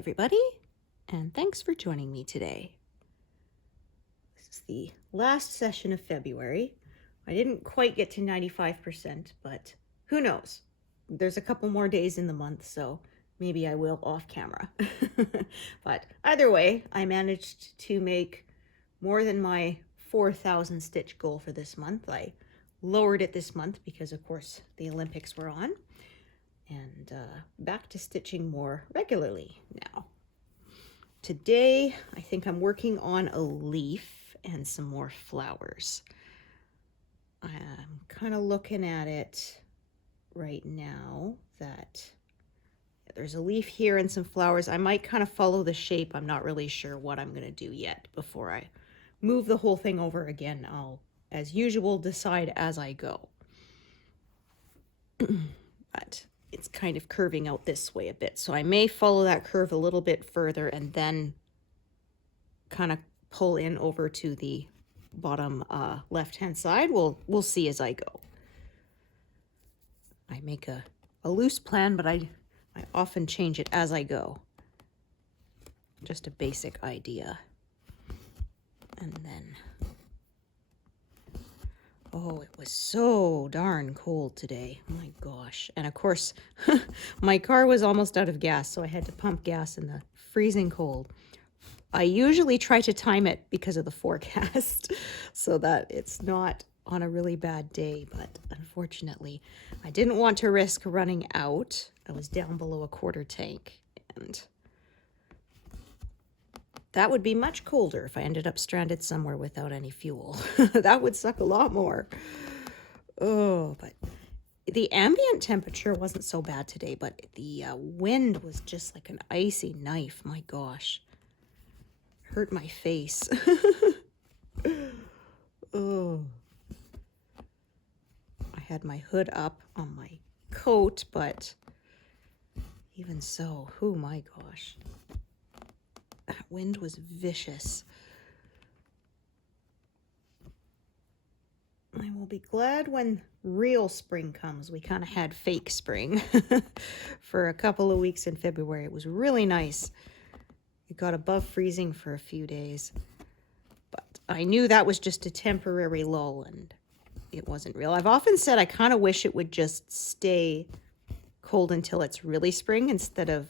everybody, and thanks for joining me today. This is the last session of February. I didn't quite get to 95%, but who knows? There's a couple more days in the month, so maybe I will off camera. But either way, I managed to make more than my 4,000 stitch goal for this month. I lowered it this month because, of course, the Olympics were on. And back to stitching more regularly now. Today, I think I'm working on a leaf and some more flowers. I'm kind of looking at it right now that there's a leaf here and some flowers. I might kind of follow the shape. I'm not really sure what I'm going to do yet before I move the whole thing over again. I'll, as usual, decide as I go. But it's kind of curving out this way a bit. So I may follow that curve a little bit further and then kind of pull in over to the bottom left-hand side. We'll see as I go. I make a loose plan, but I often change it as I go. Just a basic idea. And then, oh, it was so darn cold today. My gosh. And of course, my car was almost out of gas, so I had to pump gas in the freezing cold. I usually try to time it because of the forecast so that it's not on a really bad day, but unfortunately, I didn't want to risk running out. I was down below a quarter tank, and that would be much colder if I ended up stranded somewhere without any fuel. That would suck a lot more. Oh, but the ambient temperature wasn't so bad today, but the wind was just like an icy knife. My gosh. Hurt my face. Oh. I had my hood up on my coat, but even so, oh my gosh. That wind was vicious. I will be glad when real spring comes. We kind of had fake spring for a couple of weeks in February. It was really nice. It got above freezing for a few days. But I knew that was just a temporary lull and it wasn't real. I've often said I kind of wish it would just stay cold until it's really spring instead of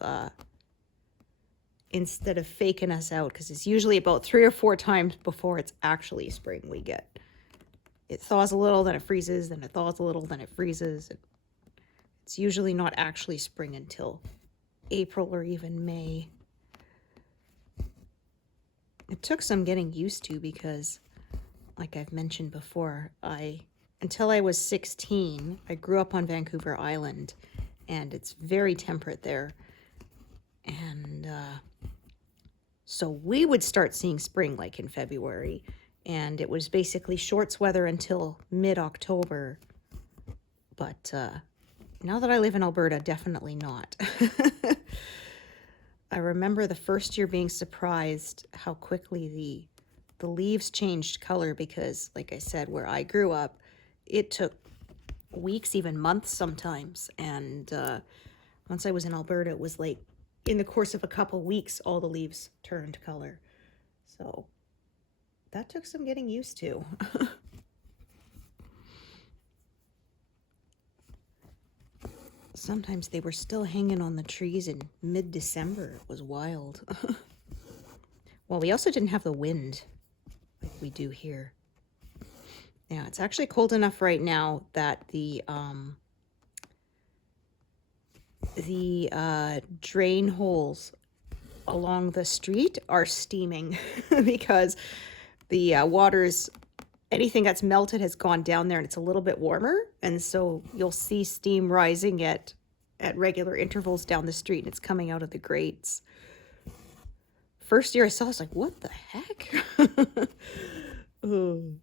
faking us out, because it's usually about 3 or 4 times before it's actually spring we get. It thaws a little, then it freezes, then it thaws a little, then it freezes. It's usually not actually spring until April or even May. It took some getting used to because, like I've mentioned before, until I was 16, I grew up on Vancouver Island, and it's very temperate there. And so we would start seeing spring like in February, and it was basically shorts weather until mid-October. But now that I live in Alberta, definitely not. I remember the first year being surprised how quickly the leaves changed color because, like I said, where I grew up, it took weeks, even months sometimes. And once I was in Alberta, it was like in the course of a couple weeks, all the leaves turned color. So that took some getting used to. Sometimes they were still hanging on the trees in mid-December. It was wild. Well, we also didn't have the wind like we do here. Yeah, it's actually cold enough right now that the drain holes along the street are steaming because the water's, anything that's melted has gone down there and it's a little bit warmer. And so you'll see steam rising at regular intervals down the street, and it's coming out of the grates. First year I saw, I was like, what the heck? Oh.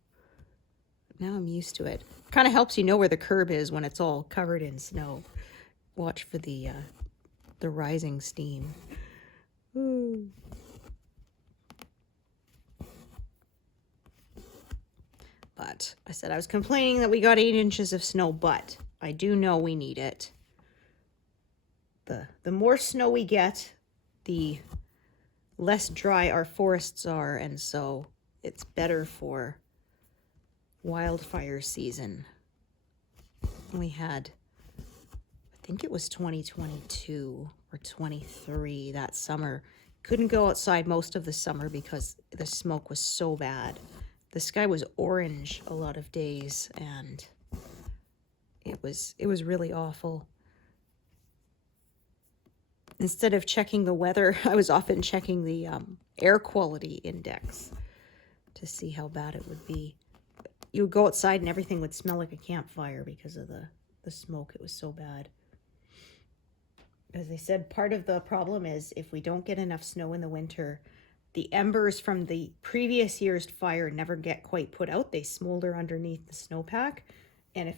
Now I'm used to it. Kind of helps you know where the curb is when it's all covered in snow. Watch for the rising steam. Ooh. But I said I was complaining that we got 8 inches of snow, but I do know we need it. The more snow we get, the less dry our forests are, and so it's better for wildfire season. We had, I think it was 2022 or 23 that summer. Couldn't go outside most of the summer because the smoke was so bad. The sky was orange a lot of days, and it was really awful. Instead of checking the weather, I was often checking the air quality index to see how bad it would be. You would go outside and everything would smell like a campfire because of the smoke. It was so bad. As they said, part of the problem is if we don't get enough snow in the winter, the embers from the previous year's fire never get quite put out. They smolder underneath the snowpack. And if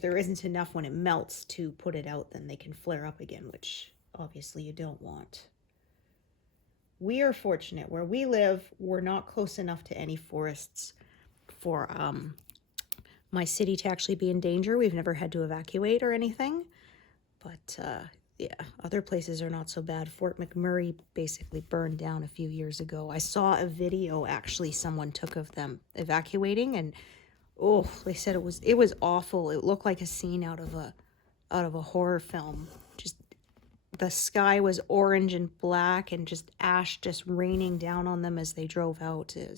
there isn't enough when it melts to put it out, then they can flare up again, which obviously you don't want. We are fortunate. Where we live, we're not close enough to any forests for my city to actually be in danger. We've never had to evacuate or anything. But yeah, other places are not so bad. Fort McMurray basically burned down a few years ago. I saw a video actually someone took of them evacuating, and oh, they said it was awful. It looked like a scene out of a horror film. Just the sky was orange and black, and just ash just raining down on them as they drove out. And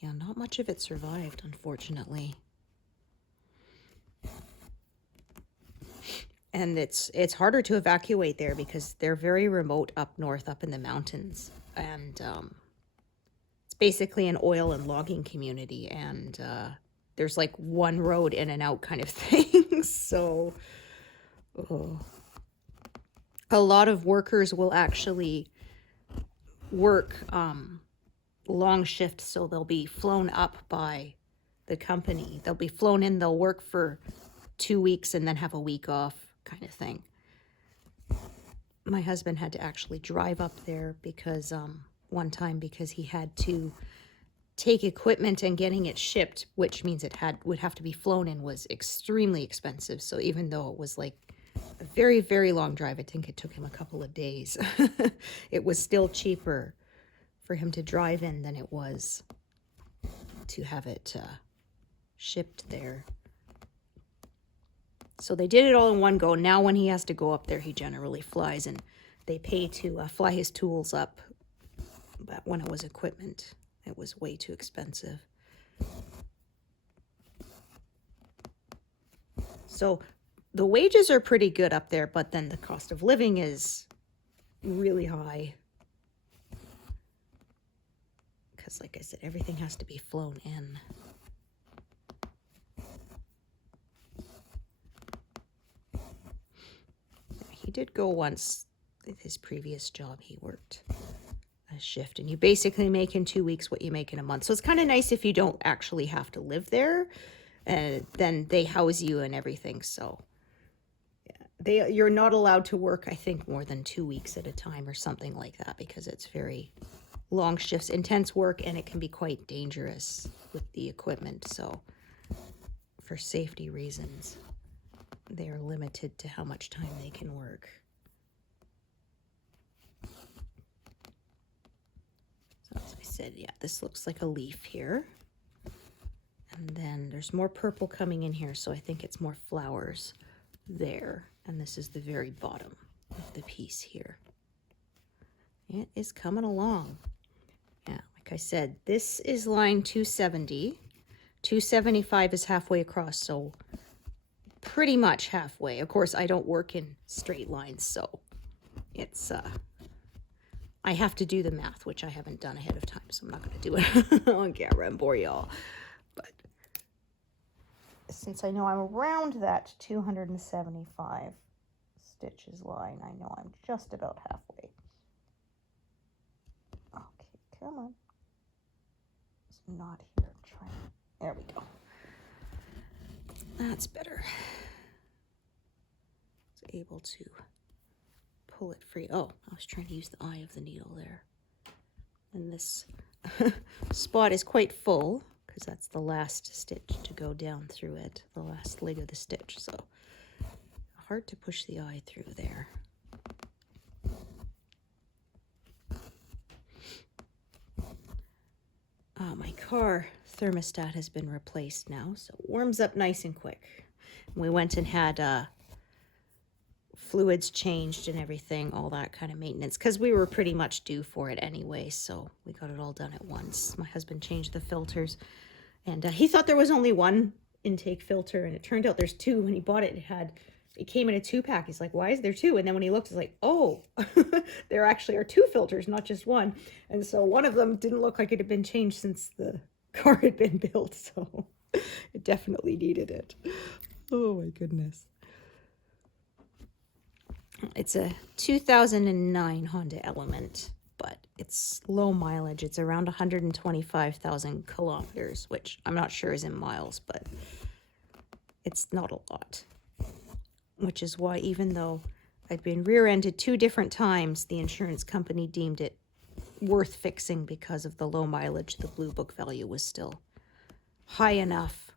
yeah, not much of it survived, unfortunately. And it's harder to evacuate there because they're very remote up north, up in the mountains. And it's basically an oil and logging community. And there's like one road in and out kind of thing. So a lot of workers will actually work long shifts. So they'll be flown up by the company. They'll be flown in. They'll work for 2 weeks and then have a week off, kind of thing. My husband had to actually drive up there because one time because he had to take equipment and getting it shipped, which means it would have to be flown in, was extremely expensive. So even though it was like a very, very long drive, I think it took him a couple of days, it was still cheaper for him to drive in than it was to have it shipped there. So they did it all in one go. Now when he has to go up there, he generally flies, and they pay to fly his tools up. But when it was equipment, it was way too expensive. So the wages are pretty good up there, but then the cost of living is really high. Because like I said, everything has to be flown in. He did go once with his previous job. He worked a shift, and you basically make in 2 weeks what you make in a month. So it's kind of nice if you don't actually have to live there, and then they house you and everything. So yeah, you're not allowed to work, I think, more than 2 weeks at a time or something like that, because it's very long shifts, intense work, and it can be quite dangerous with the equipment. So for safety reasons, they are limited to how much time they can work. So as I said, yeah, this looks like a leaf here. And then there's more purple coming in here, so I think it's more flowers there. And this is the very bottom of the piece here. It is coming along. Yeah, like I said, this is line 270. 275 is halfway across, so pretty much halfway. Of course, I don't work in straight lines, so it's I have to do the math, which I haven't done ahead of time, so I'm not going to do it on camera and bore y'all. But since I know I'm around that 275 stitches line, I know I'm just about halfway. Okay, come on. It's not here. There we go. That's better. It's able to pull it free. Oh, I was trying to use the eye of the needle there. And this spot is quite full because that's the last stitch to go down through it, the last leg of the stitch. So I'll hard to push the eye through there. My car thermostat has been replaced now, so it warms up nice and quick. We went and had fluids changed and everything, all that kind of maintenance, because we were pretty much due for it anyway, so we got it all done at once. My husband changed the filters, and he thought there was only one intake filter, and it turned out there's two. When he bought it, it came in a 2-pack. He's like, why is there two? And then when he looked, he's like, oh, there actually are two filters, not just one. And so one of them didn't look like it had been changed since the car had been built, so it definitely needed it. Oh my goodness. It's a 2009 Honda Element, but it's low mileage. It's around 125,000 kilometers, which I'm not sure is in miles, but it's not a lot. Which is why, even though I'd been rear-ended 2 different times, the insurance company deemed it worth fixing because of the low mileage. The Blue Book value was still high enough.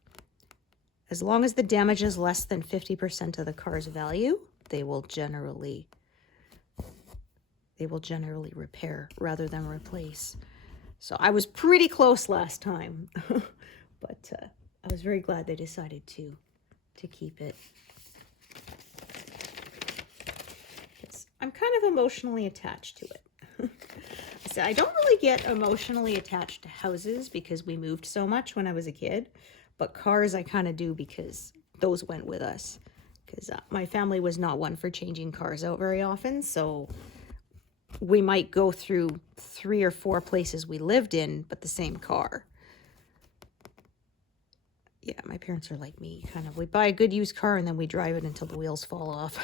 As long as the damage is less than 50% of the car's value, they will generally repair rather than replace. So I was pretty close last time, but I was very glad they decided to keep it. I'm kind of emotionally attached to it. So I don't really get emotionally attached to houses because we moved so much when I was a kid, but cars I kind of do because those went with us. Because my family was not one for changing cars out very often, so we might go through 3 or 4 places we lived in, but the same car. Yeah, my parents are like me, kind of. We buy a good used car and then we drive it until the wheels fall off.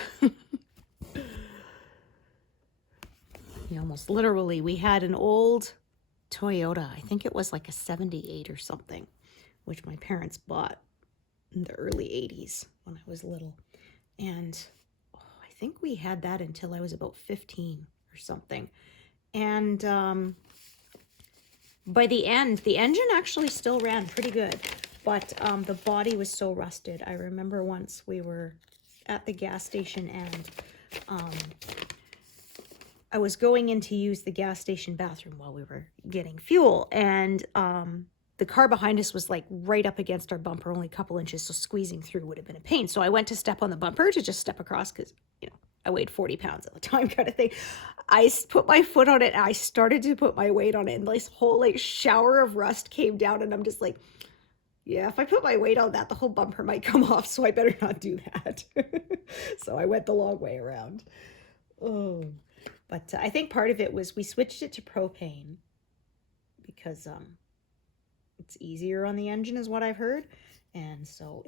Almost literally, we had an old Toyota. I think it was like a 78 or something, which my parents bought in the early 80s when I was little. And I think we had that until I was about 15 or something. And by the end, the engine actually still ran pretty good, but the body was so rusted. I remember once we were at the gas station and I was going in to use the gas station bathroom while we were getting fuel, and the car behind us was like right up against our bumper, only a couple inches, so squeezing through would have been a pain. So I went to step on the bumper to just step across because, I weighed 40 pounds at the time, kind of thing. I put my foot on it, and I started to put my weight on it, and this whole like shower of rust came down, and I'm just like, yeah, if I put my weight on that, the whole bumper might come off, so I better not do that. So I went the long way around. Oh. But I think part of it was we switched it to propane because it's easier on the engine is what I've heard. And so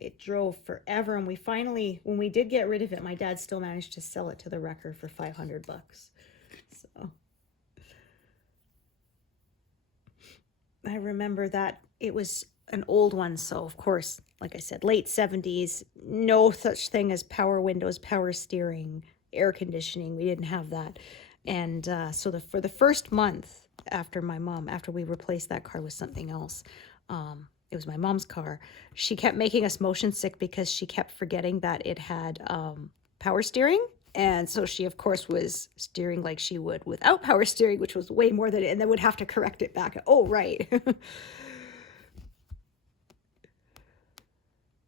it drove forever. And we finally, when we did get rid of it, my dad still managed to sell it to the wrecker for $500. So I remember that it was an old one. So of course, like I said, late 70s, no such thing as power windows, power steering, air conditioning. We didn't have that. And so for the first month after we replaced that car with something else, it was my mom's car, she kept making us motion sick because she kept forgetting that it had power steering. And so she, of course, was steering like she would without power steering, which was way more than it, and then would have to correct it back. Oh, right.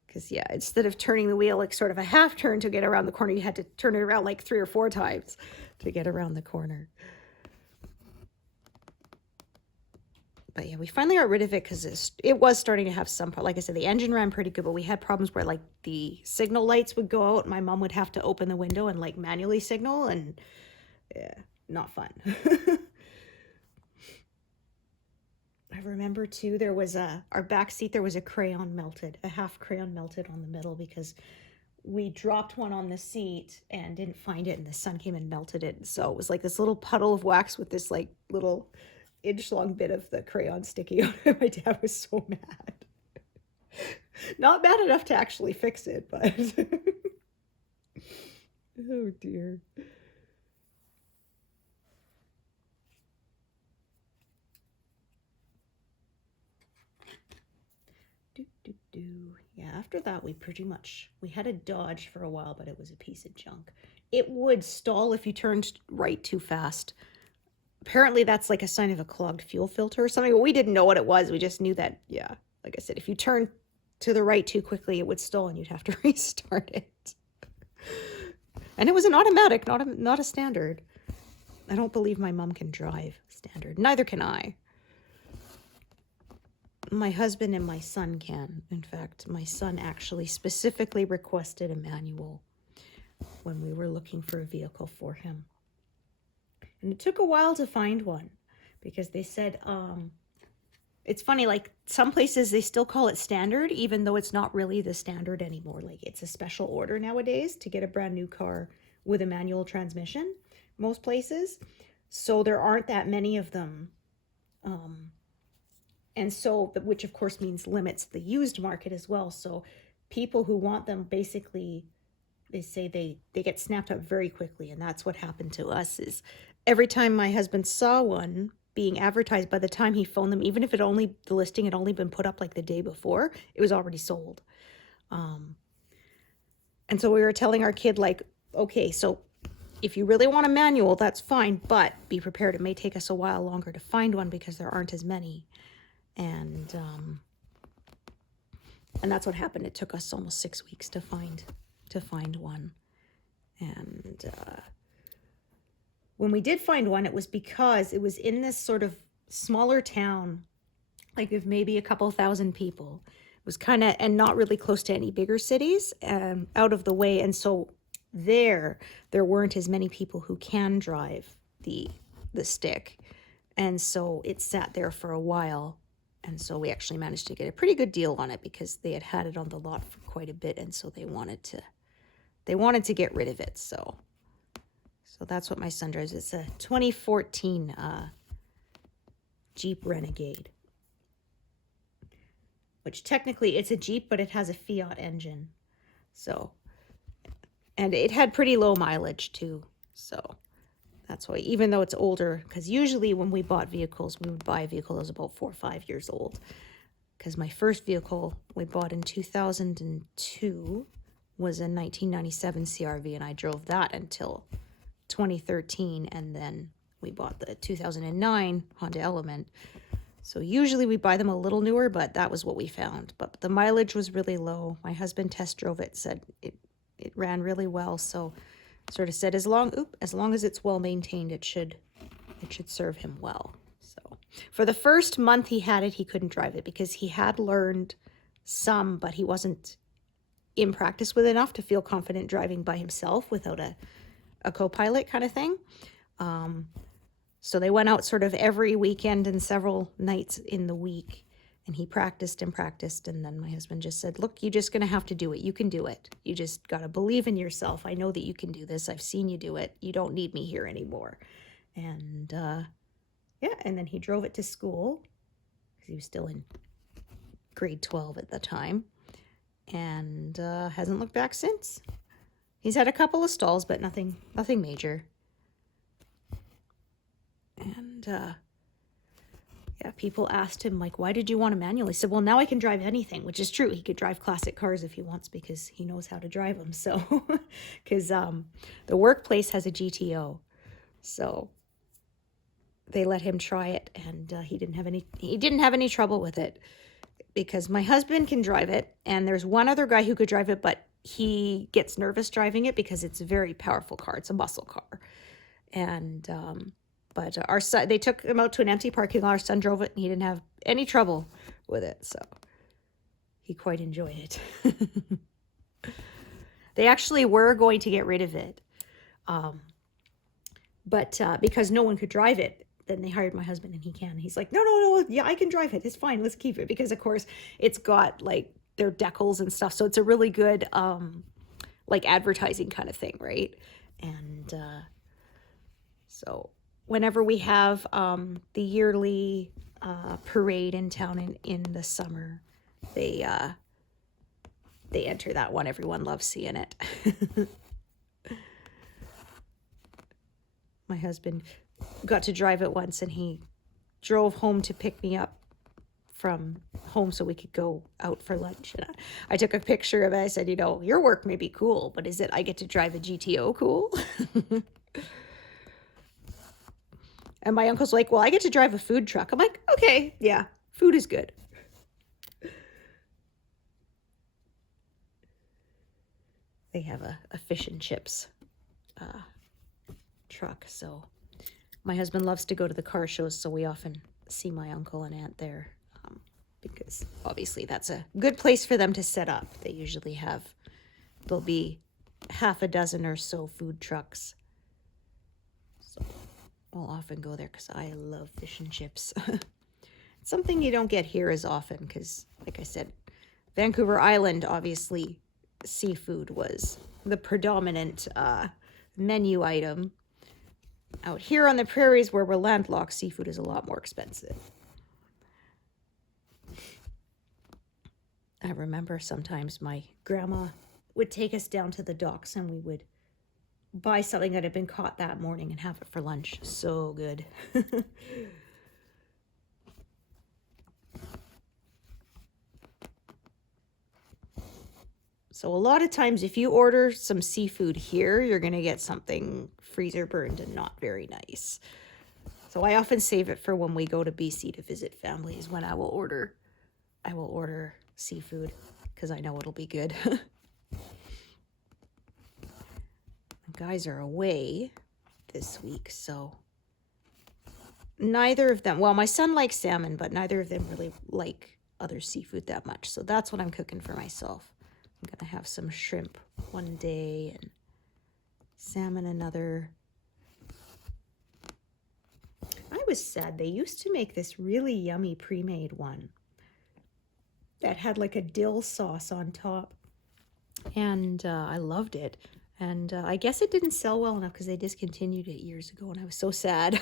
Because, yeah, instead of turning the wheel like sort of a half turn to get around the corner, you had to turn it around like 3 or 4 times to get around the corner. But, yeah, we finally got rid of it because it was starting to have some, like I said, the engine ran pretty good, but we had problems where, like, the signal lights would go out. My mom would have to open the window and, like, manually signal, and, yeah, not fun. I remember too, there was our back seat, there was a crayon melted, a half crayon melted on the middle because we dropped one on the seat and didn't find it, and the sun came and melted it. So it was like this little puddle of wax with this like little inch-long bit of the crayon sticking out. My dad was so mad. Not mad enough to actually fix it, but oh dear. Yeah, after that, we had a Dodge for a while, but it was a piece of junk. It would stall if you turned right too fast. Apparently that's like a sign of a clogged fuel filter or something, but we didn't know what it was. We just knew that, yeah, like I said, if you turn to the right too quickly, it would stall and you'd have to restart it. And it was an automatic, not a standard. I don't believe my mom can drive standard. Neither can I. My husband and my son can. In fact, my son actually specifically requested a manual when we were looking for a vehicle for him. And it took a while to find one because they said, it's funny, like some places they still call it standard, even though it's not really the standard anymore. Like it's a special order nowadays to get a brand new car with a manual transmission, most places. So there aren't that many of them. And so, which of course means limits the used market as well. So people who want them, basically, they say they get snapped up very quickly. And that's what happened to us. Is every time my husband saw one being advertised, by the time he phoned them, even if the listing had only been put up like the day before, it was already sold. And so we were telling our kid, like, okay, so if you really want a manual, that's fine, but be prepared. It may take us a while longer to find one because there aren't as many. And that's what happened. It took us almost 6 weeks to find one. And when we did find one, it was because it was in this sort of smaller town, like of maybe a couple thousand people. It was kind of, and not really close to any bigger cities, out of the way. And so there weren't as many people who can drive the stick. And so it sat there for a while. And so we actually managed to get a pretty good deal on it because they had it on the lot for quite a bit. And so they wanted to get rid of it. So that's what my son drives. It's a 2014 Jeep Renegade, which technically it's a Jeep, but it has a Fiat engine. So, and it had pretty low mileage too. So that's why, even though it's older, because usually when we bought vehicles, we would buy a vehicle that was about 4 or 5 years old. Because my first vehicle we bought in 2002 was a 1997 CRV, and I drove that until 2013, and then we bought the 2009 Honda Element. So usually we buy them a little newer, but that was what we found. But the mileage was really low. My husband test drove it, said it ran really well, so sort of said as long as it's well maintained, it should serve him well. So for the first month he had it, he couldn't drive it because he had learned some, but he wasn't in practice with enough to feel confident driving by himself without a co-pilot kind of thing. So they went out sort of every weekend and several nights in the week, and he practiced and practiced. And then my husband just said, look, you're just going to have to do it. You can do it. You just got to believe in yourself. I know that you can do this. I've seen you do it. You don't need me here anymore. And yeah, and then he drove it to school because he was still in grade 12 at the time, and hasn't looked back since. He's had a couple of stalls, but nothing major. And yeah, people asked him, like, why did you want a manual? He said, well, now I can drive anything, which is true. He could drive classic cars if he wants because he knows how to drive them. So, because the workplace has a GTO, so they let him try it, and he didn't have any trouble with it because my husband can drive it, and there's one other guy who could drive it, but he gets nervous driving it because it's a very powerful car. It's a muscle car, and but our son, they took him out to an empty parking lot. Our son drove it, and he didn't have any trouble with it, so he quite enjoyed it. They actually were going to get rid of it, but because no one could drive it, then they hired my husband, and he can. He's like, no, yeah, I can drive it. It's fine. Let's keep it, because of course it's got like their decals and stuff, so it's a really good like advertising kind of thing, right? And so whenever we have the yearly parade in town in the summer, they enter that one. Everyone loves seeing it. My husband got to drive it once, and he drove home to pick me up from home so we could go out for lunch. And I took a picture of it. I said, you know, your work may be cool, but is it I get to drive a GTO cool? And my uncle's like, well, I get to drive a food truck. I'm like, okay, yeah, food is good. They have a fish and chips truck, so my husband loves to go to the car shows, so we often see my uncle and aunt there, because obviously that's a good place for them to set up. They usually have, there'll be half a dozen or so food trucks, so I'll often go there because I love fish and chips. It's something you don't get here as often because, like I said, Vancouver Island, obviously seafood was the predominant menu item. Out here on the prairies where we're landlocked, seafood is a lot more expensive. I remember sometimes my grandma would take us down to the docks and we would buy something that had been caught that morning and have it for lunch. So good. So a lot of times if you order some seafood here, you're going to get something freezer burned and not very nice. So I often save it for when we go to BC to visit families, when I will order seafood because I know it'll be good. The guys are away this week, so neither of them, well, my son likes salmon, but neither of them really like other seafood that much. So that's what I'm cooking for myself. I'm going to have some shrimp one day and salmon another. I was sad. They used to make this really yummy pre-made one that had like a dill sauce on top. And I loved it. And I guess it didn't sell well enough because they discontinued it years ago and I was so sad.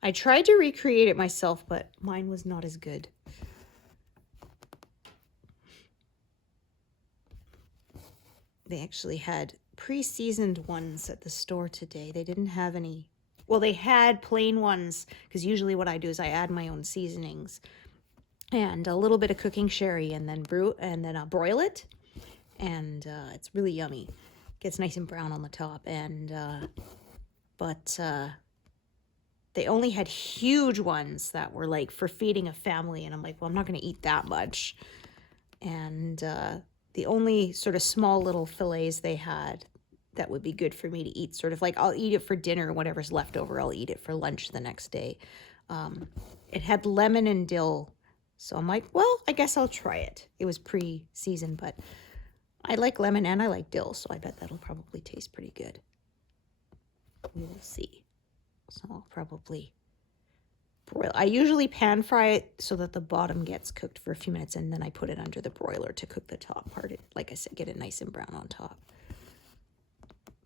I tried to recreate it myself, but mine was not as good. They actually had pre-seasoned ones at the store today. They didn't have any, well, they had plain ones because usually what I do is I add my own seasonings and a little bit of cooking sherry and then broil it. And it's really yummy. Gets nice and brown on the top. And but they only had huge ones that were like for feeding a family. And I'm like, well, I'm not going to eat that much. And the only sort of small little fillets they had that would be good for me to eat, sort of like I'll eat it for dinner, whatever's left over, I'll eat it for lunch the next day. It had lemon and dill. So I'm like, well, I guess I'll try it. It was pre-seasoned, but I like lemon and I like dill, so I bet that'll probably taste pretty good. We will see. So I'll probably broil. I usually pan fry it so that the bottom gets cooked for a few minutes, and then I put it under the broiler to cook the top part. Like I said, get it nice and brown on top.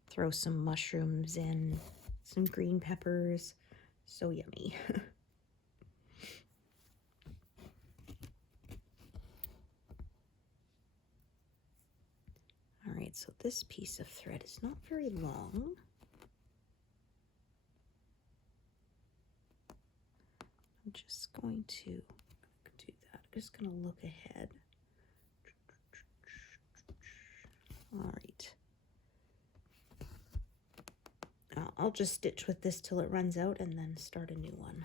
Throw some mushrooms in, some green peppers. So yummy. All right, so this piece of thread is not very long. I'm just going to do that. I'm just going to look ahead. All right. I'll just stitch with this till it runs out and then start a new one.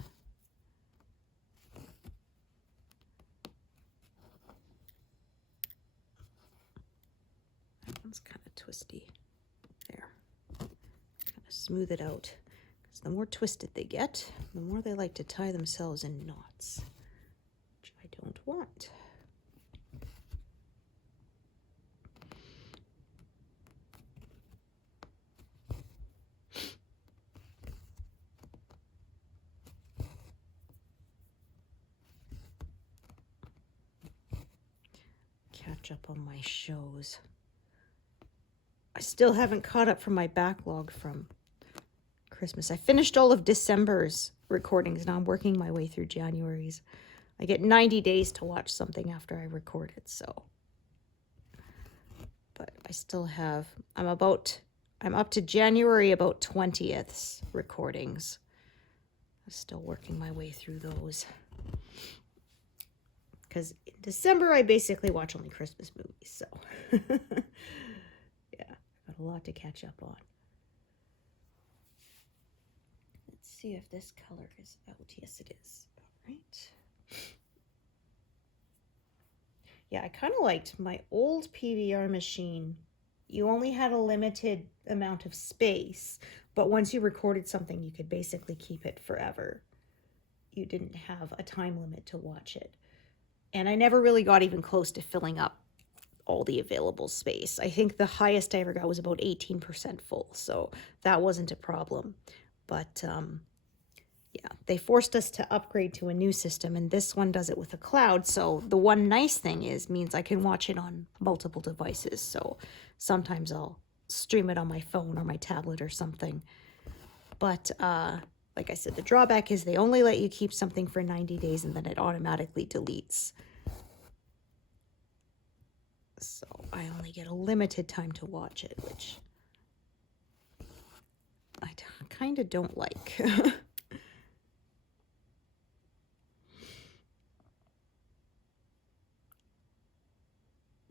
That one's kind of twisty. There. Kind of smooth it out. Because the more twisted they get, the more they like to tie themselves in knots, which I don't want. Catch up on my shows. I still haven't caught up from my backlog from Christmas. I finished all of December's recordings. Now I'm working my way through January's. I get 90 days to watch something after I record it, so. But I still have, I'm up to January about 20th's recordings. I'm still working my way through those. because in December I basically watch only Christmas movies, so yeah, got a lot to catch up on. Let's see if this color is out. Yes, it is. All right. Yeah, I kind of liked my old PVR machine. You only had a limited amount of space, but once you recorded something, you could basically keep it forever. You didn't have a time limit to watch it. And I never really got even close to filling up all the available space. I think the highest I ever got was about 18% full, so that wasn't a problem. But yeah, they forced us to upgrade to a new system, and this one does it with a cloud. So the one nice thing means I can watch it on multiple devices. So sometimes I'll stream it on my phone or my tablet or something. But like I said, the drawback is they only let you keep something for 90 days and then it automatically deletes. So I only get a limited time to watch it, which I kind of don't like.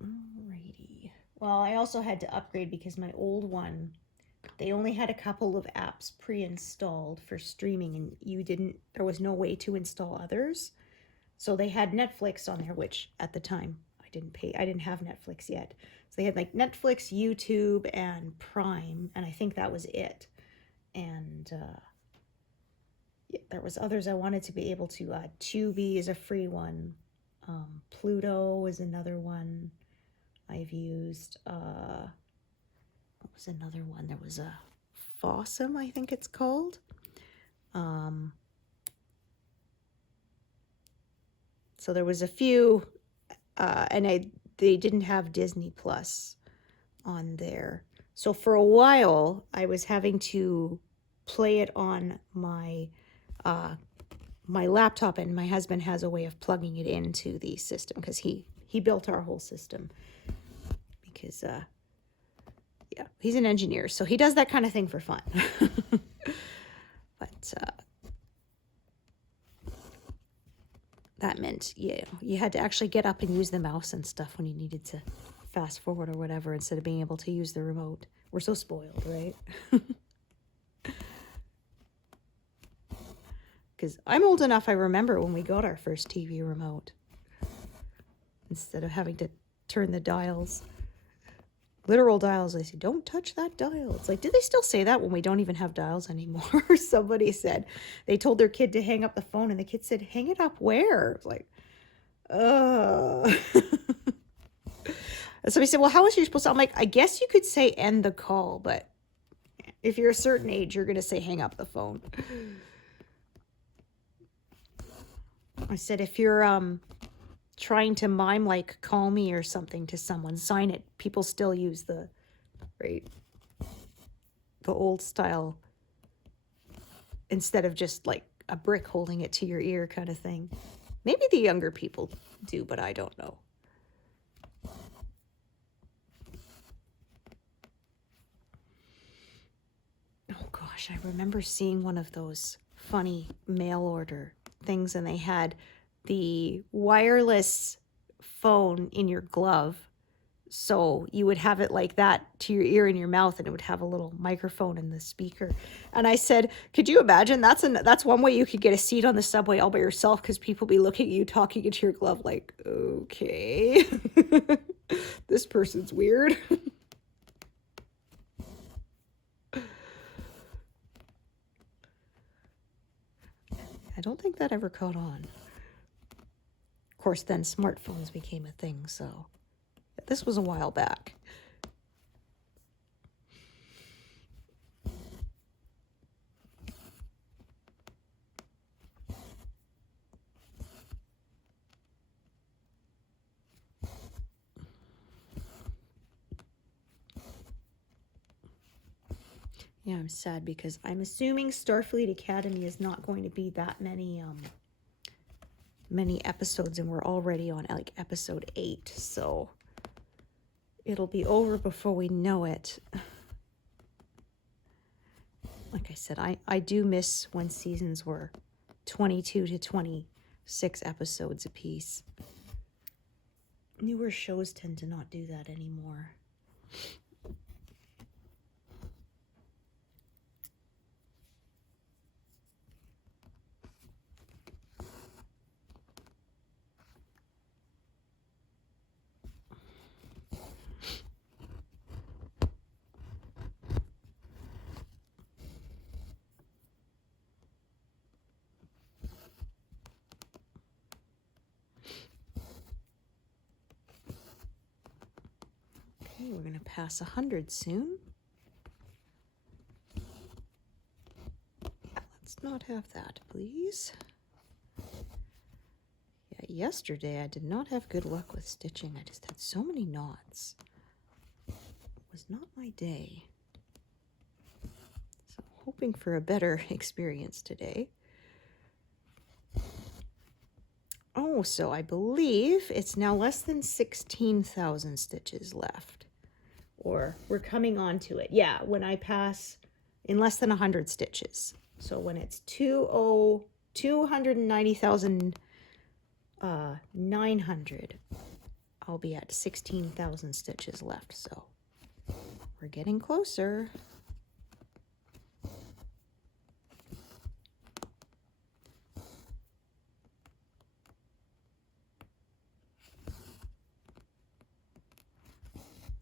Alrighty. Well, I also had to upgrade because my old one, they only had a couple of apps pre-installed for streaming, and there was no way to install others. So they had Netflix on there, which at the time I didn't have Netflix yet. So they had like Netflix, YouTube, and Prime, and I think that was it. And yeah, there was others I wanted to be able to. Tubi is a free one. Pluto is another one I've used. What was another one? There was a Fossum, I think it's called. So there was a few, and they didn't have Disney Plus on there. So for a while, I was having to play it on my my laptop, and my husband has a way of plugging it into the system because he built our whole system. Because yeah, he's an engineer, so he does that kind of thing for fun. But that meant you had to actually get up and use the mouse and stuff when you needed to fast forward or whatever instead of being able to use the remote. We're so spoiled, right? Because I'm old enough, I remember when we got our first TV remote. Instead of having to turn the dials. Literal dials, they say, don't touch that dial. It's like, do they still say that when we don't even have dials anymore? Somebody said they told their kid to hang up the phone, and the kid said, hang it up where? It's like, And somebody said, well, how was you supposed to? I'm like, I guess you could say end the call, but if you're a certain age, you're going to say hang up the phone. I said, if you're trying to mime like call me or something to someone, sign it. People still use the old style instead of just like a brick holding it to your ear kind of thing. Maybe the younger people do, but I don't know. Oh gosh, I remember seeing one of those funny mail order things, and they had the wireless phone in your glove, so you would have it like that to your ear and your mouth, and it would have a little microphone in the speaker. And I said, could you imagine? That's one way you could get a seat on the subway all by yourself, because people be looking at you talking into your glove like, okay, this person's weird. I don't think that ever caught on. Of course, then smartphones became a thing, so this was a while back. Yeah, I'm sad because I'm assuming Starfleet Academy is not going to be that many episodes, and we're already on like episode 8, so it'll be over before we know it. Like I said, I do miss when seasons were 22 to 26 episodes apiece. Newer shows tend to not do that anymore. We're going to pass 100 soon. Let's not have that, please. Yeah, yesterday I did not have good luck with stitching. I just had so many knots. It was not my day. So I'm hoping for a better experience today. Oh, so I believe it's now less than 16,000 stitches left. Or we're coming on to it. Yeah, when I pass in less than 100 stitches. So when it's 290,900, I'll be at 16,000 stitches left. So we're getting closer.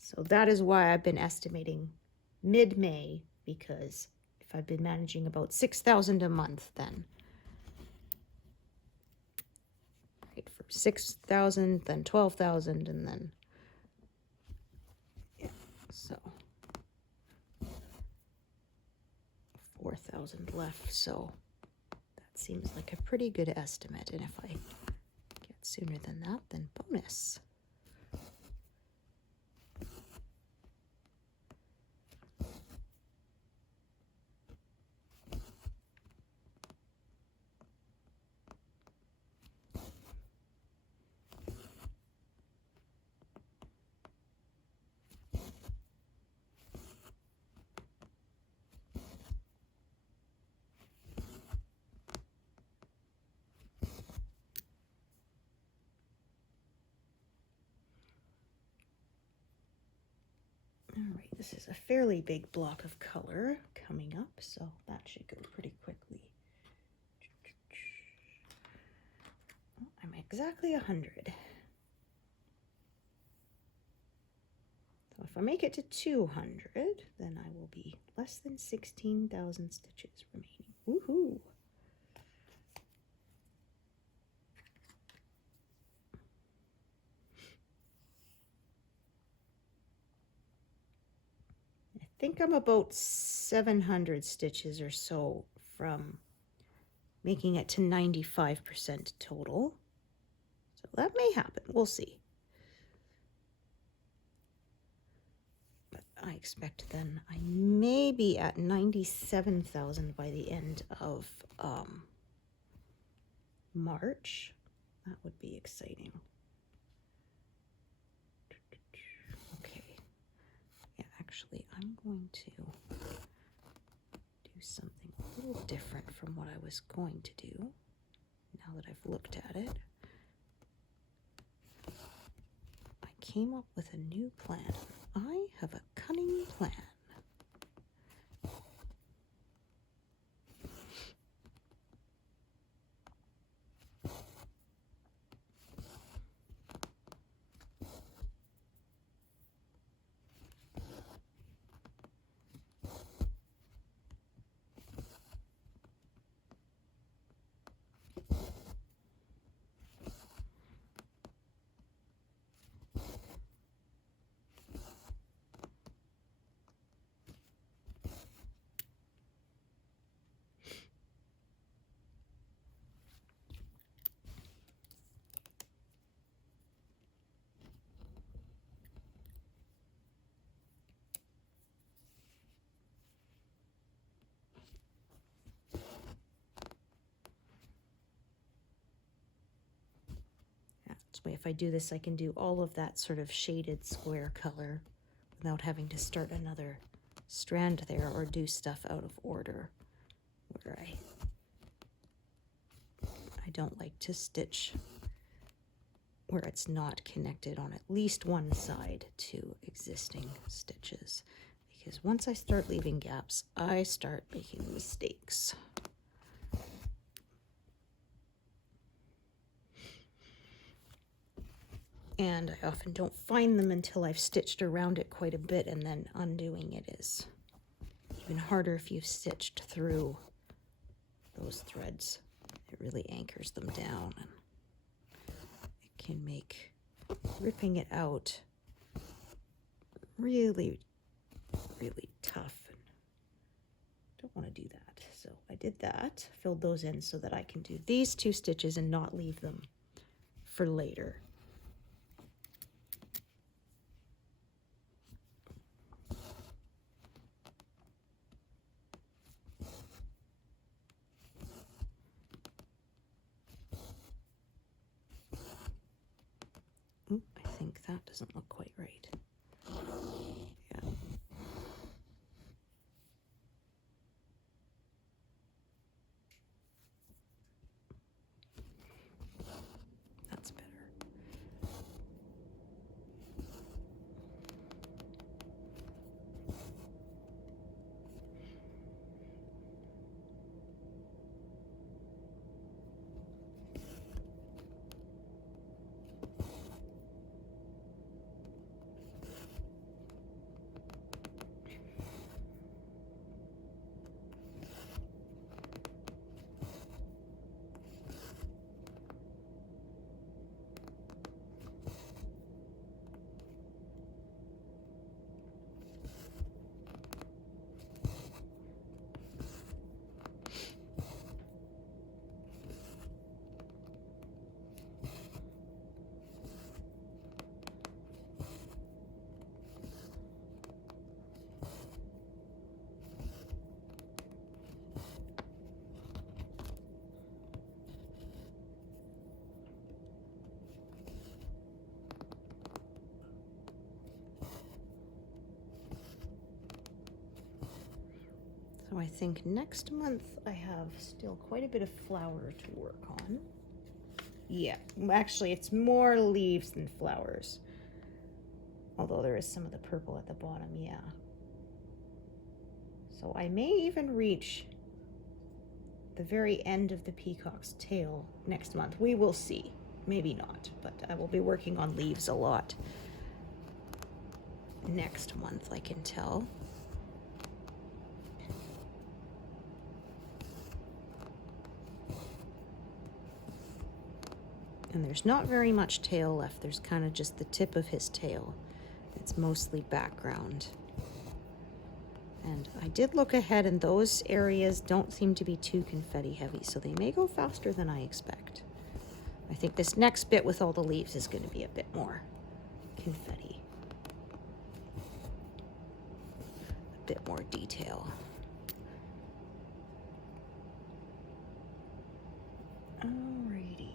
So that is why I've been estimating mid-May, because if I've been managing about 6,000 a month, then right, for 6,000, then 12,000, and then yeah, so 4,000 left. So that seems like a pretty good estimate. And if I get sooner than that, then bonus. All right, this is a fairly big block of color coming up, so that should go pretty quickly. Oh, I'm exactly 100. So if I make it to 200, then I will be less than 16,000 stitches remaining. Woohoo! I think I'm about 700 stitches or so from making it to 95% total. So that may happen. We'll see. But I expect then I may be at 97,000 by the end of March. That would be exciting. Okay. Yeah, actually, I'm going to do something a little different from what I was going to do now that I've looked at it. I came up with a new plan. I have a cunning plan. This way, if I do this, I can do all of that sort of shaded square color without having to start another strand there or do stuff out of order, where I don't like to stitch where it's not connected on at least one side to existing stitches. Because once I start leaving gaps, I start making mistakes. And I often don't find them until I've stitched around it quite a bit, and then undoing it is even harder if you've stitched through those threads. It really anchors them down, and it can make ripping it out really, really tough. And don't want to do that. So I did that, filled those in so that I can do these 2 stitches and not leave them for later. Ooh, I think that doesn't look quite right. Yeah. That's better. So I think next month I have still quite a bit of flower to work on. Yeah, actually it's more leaves than flowers. Although there is some of the purple at the bottom, yeah. So I may even reach the very end of the peacock's tail next month. We will see. Maybe not, but I will be working on leaves a lot next month, I can tell. And there's not very much tail left. There's kind of just the tip of his tail. It's mostly background. And I did look ahead, and those areas don't seem to be too confetti heavy, so they may go faster than I expect. I think this next bit with all the leaves is going to be a bit more confetti. A bit more detail. Alrighty.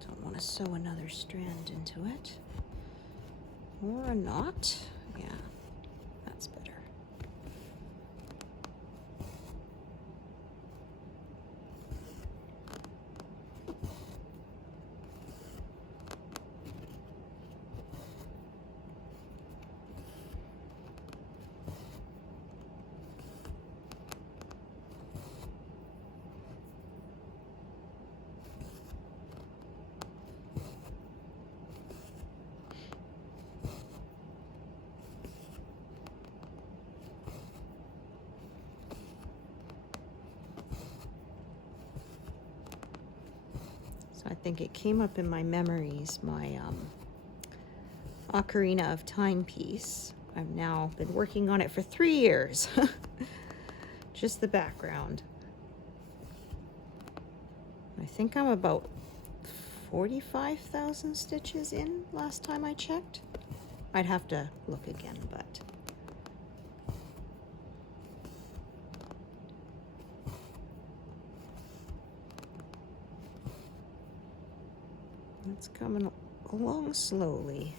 Don't want to sew another strand into it. Or a knot. Yeah, that's better. I think it came up in my memories, my Ocarina of Time piece. I've now been working on it for 3 years. Just the background. I think I'm about 45,000 stitches in last time I checked. I'd have to look again, but it's coming along slowly.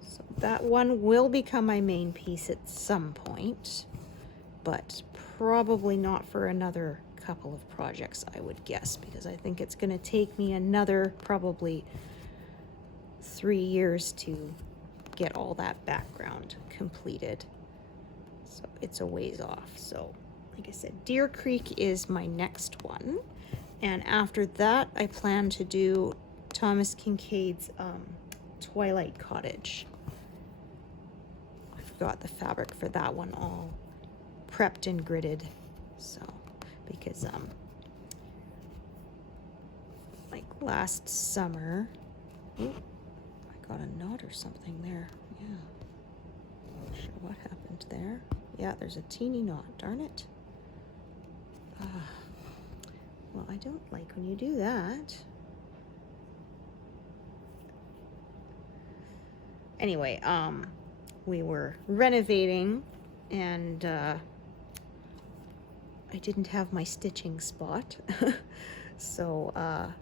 So that one will become my main piece at some point, but probably not for another couple of projects, I would guess, because I think it's going to take me another probably 3 years to get all that background completed. So it's a ways off. So like I said, Deer Creek is my next one. And after that, I plan to do Thomas Kincaid's Twilight Cottage. I've got the fabric for that one all prepped and gridded. So, because like last summer, ooh, I got a knot or something there. Yeah. Not sure what happened there. Yeah, there's a teeny knot, darn it. Well, I don't like when you do that. Anyway, we were renovating and I didn't have my stitching spot. So I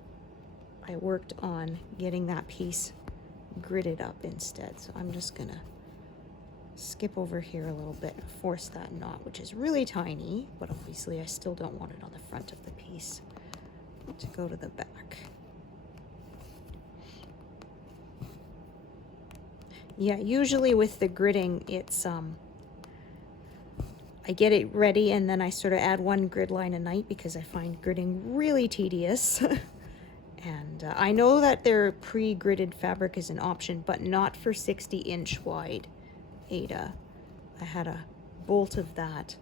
worked on getting that piece gridded up instead. So I'm just gonna skip over here a little bit and force that knot, which is really tiny, but obviously I still don't want it on the front of the piece, to go to the back. Yeah, usually with the gridding, it's I get it ready and then I sort of add one grid line a night because I find gridding really tedious. And I know that their pre-gridded fabric is an option, but not for 60-inch wide Aida. I had a bolt of that.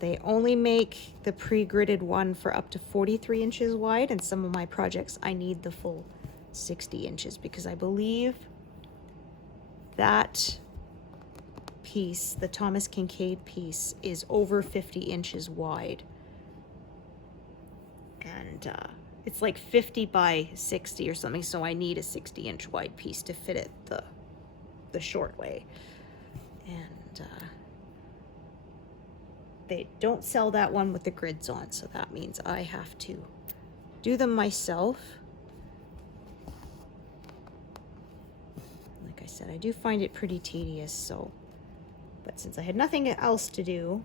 They only make the pre-gridded one for up to 43 inches wide, and some of my projects I need the full 60 inches because I believe that piece, the Thomas Kincaid piece, is over 50 inches wide. And it's like 50 by 60 or something, so I need a 60-inch wide piece to fit it the short way. And they don't sell that one with the grids on, so that means I have to do them myself. Like I said, I do find it pretty tedious, so, but since I had nothing else to do,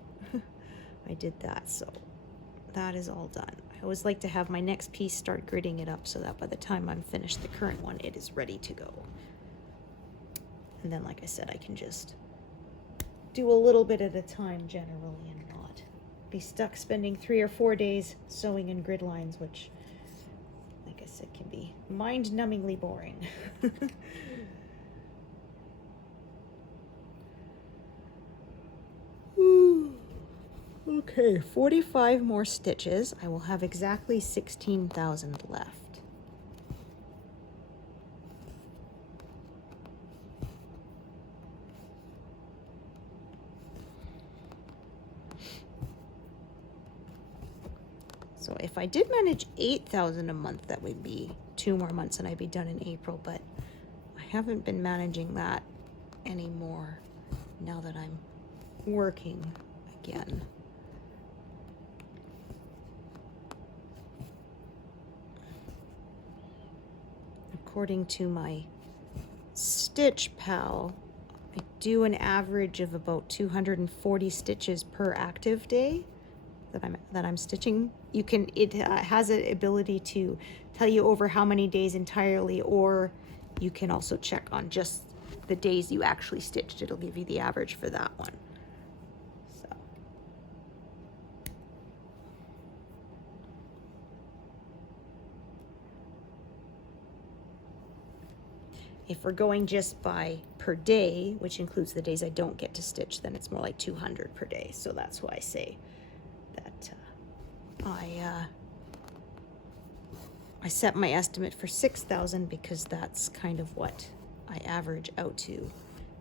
I did that, so that is all done. I always like to have my next piece start gridding it up so that by the time I'm finished the current one, it is ready to go. And then, like I said, I can just do a little bit at a time generally and not be stuck spending 3 or 4 days sewing in grid lines, which, like I said, can be mind-numbingly boring. Okay, 45 more stitches. I will have exactly 16,000 left. So if I did manage 8,000 a month, that would be 2 more months and I'd be done in April, but I haven't been managing that anymore now that I'm working again. According to my Stitch Pal, I do an average of about 240 stitches per active day that I'm stitching. It has an ability to tell you over how many days entirely, or you can also check on just the days you actually stitched. It'll give you the average for that one. So if we're going just by per day, which includes the days I don't get to stitch, then it's more like 200 per day. So that's why I say that I set my estimate for 6,000 because that's kind of what I average out to.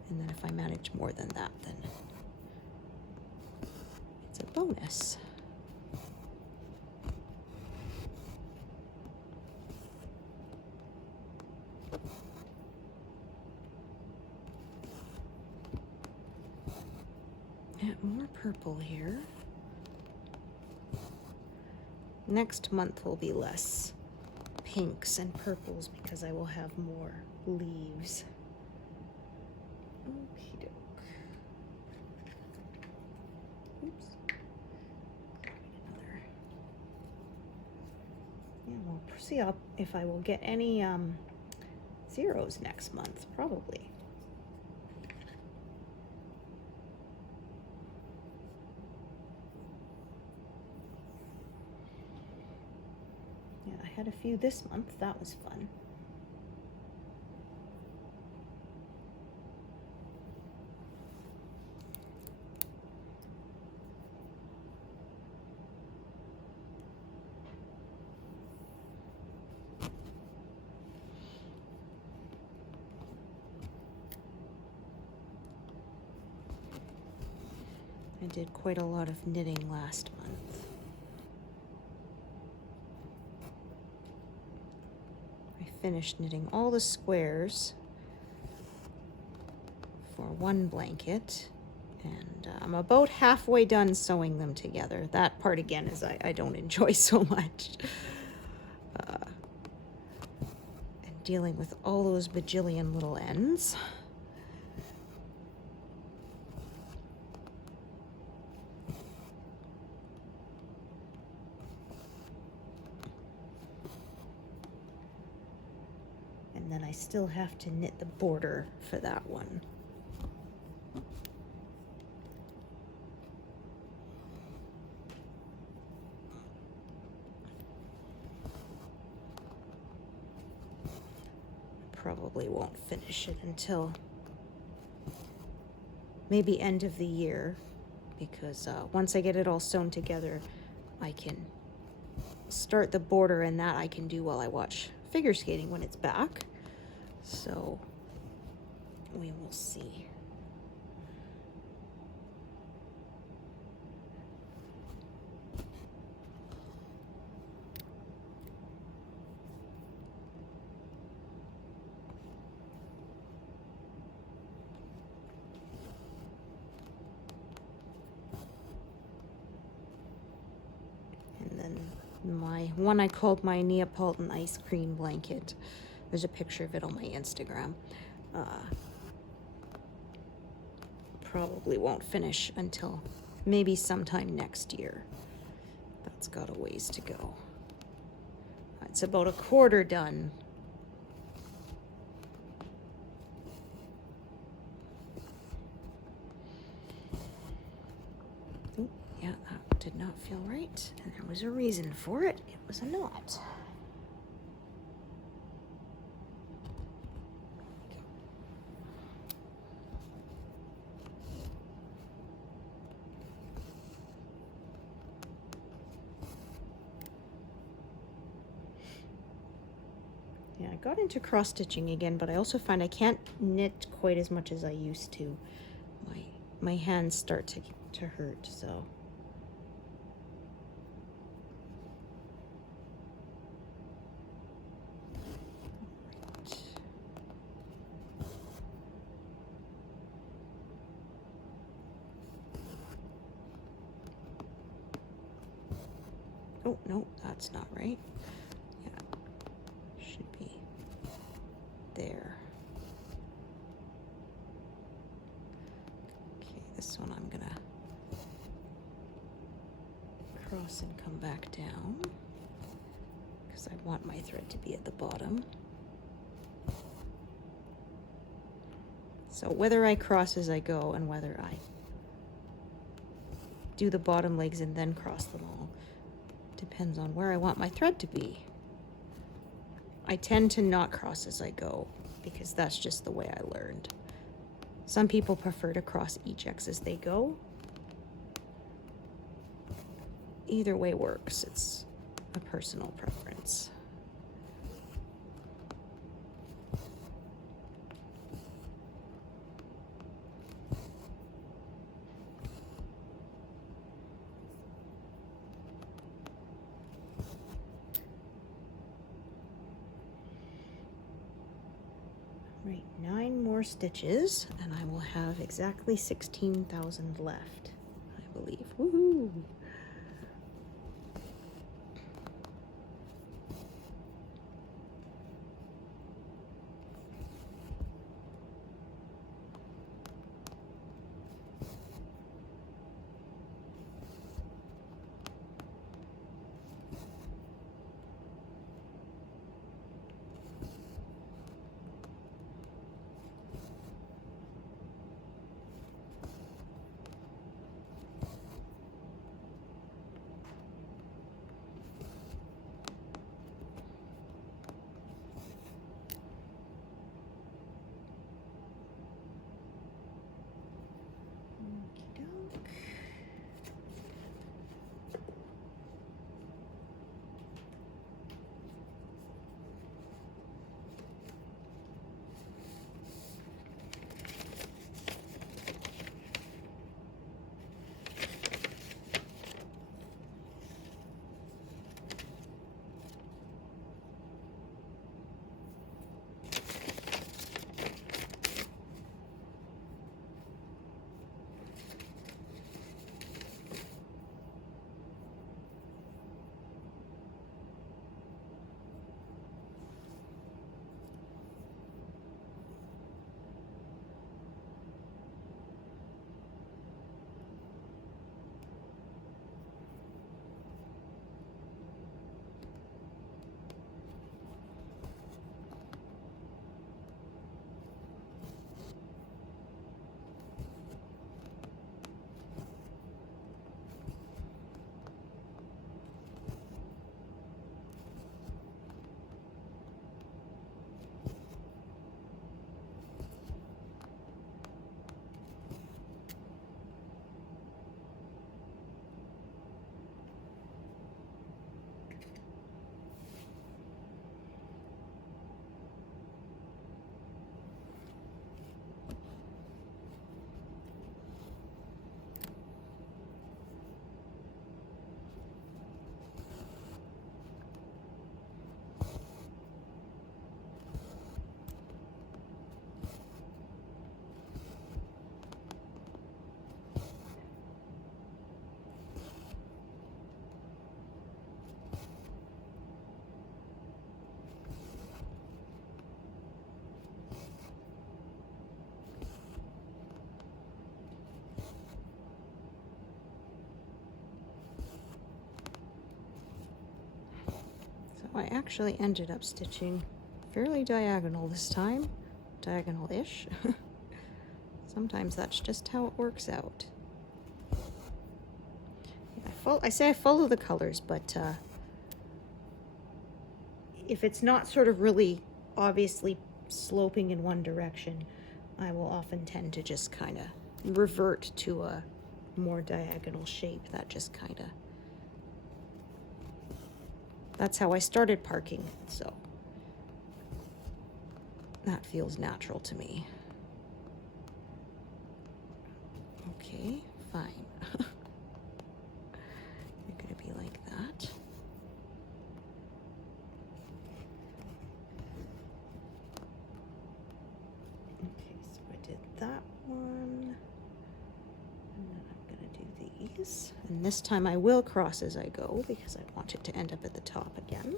And then if I manage more than that, then it's a bonus. Yeah, more purple here. Next month will be less pinks and purples because I will have more leaves. Okie doke. Oops. Another. Yeah, we'll see if I will get any zeros next month, probably. Yeah, I had a few this month. That was fun. I did quite a lot of knitting last month. I finished knitting all the squares for one blanket, and I'm about halfway done sewing them together. That part again is I don't enjoy so much. And dealing with all those bajillion little ends. And then I still have to knit the border for that one. Probably won't finish it until maybe end of the year, because once I get it all sewn together, I can start the border, and that I can do while I watch figure skating when it's back. So we will see. And then my one I called my Neapolitan ice cream blanket. There's a picture of it on my Instagram. Probably won't finish until maybe sometime next year. That's got a ways to go. It's about a quarter done. Ooh, yeah, that did not feel right, and there was a reason for it. It was a knot. Yeah, I got into cross stitching again, but I also find I can't knit quite as much as I used to. My hands start to hurt, so. Oh, no, that's not right. Yeah, should be there. Okay, this one I'm gonna cross and come back down because I want my thread to be at the bottom. So whether I cross as I go and whether I do the bottom legs and then cross them all depends on where I want my thread to be. I tend to not cross as I go because that's just the way I learned. Some people prefer to cross each X as they go. either way works. It's a personal preference. Right, 9 more stitches, and I will have exactly 16,000 left, I believe. Woohoo! I actually ended up stitching fairly diagonal this time, diagonal-ish. Sometimes that's just how it works out. I say I follow the colors, but if it's not sort of really obviously sloping in one direction, I will often tend to just kind of revert to a more diagonal shape. That just kind of, that's how I started parking, so that feels natural to me. Okay, fine. You're gonna be like that. Okay, so I did that one, and then I'm gonna do these. And this time I will cross as I go because I want it to end up at the top again.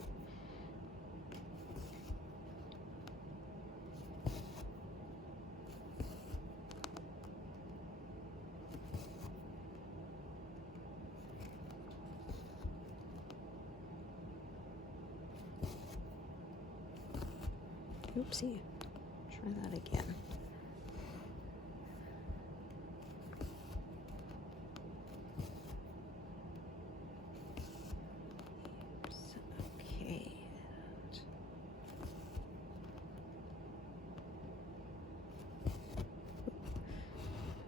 Oopsie. Try that again. Okay.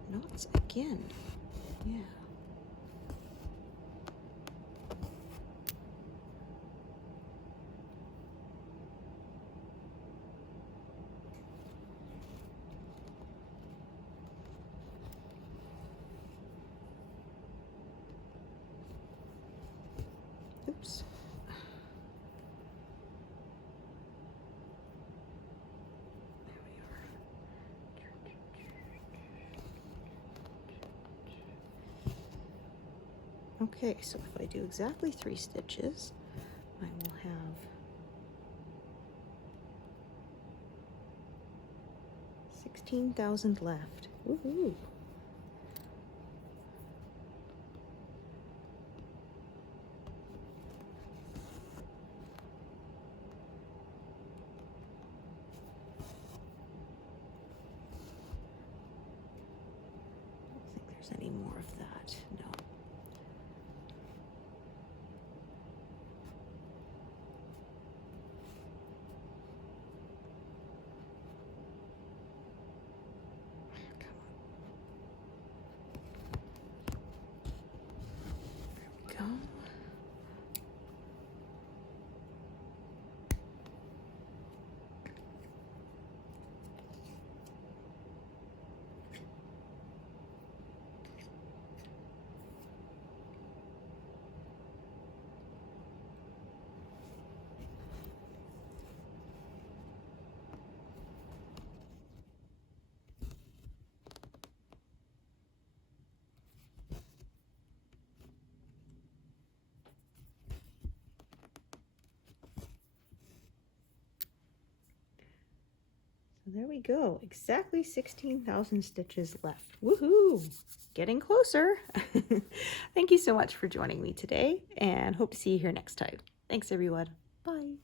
Knots again. Yeah. Okay, so if I do exactly 3 stitches, I will have 16,000 left. Woohoo! I don't think there's any more of that. No. Come on. There we go. So there we go, exactly 16,000 stitches left. Woohoo! Getting closer. Thank you so much for joining me today, and hope to see you here next time. Thanks, everyone. Bye.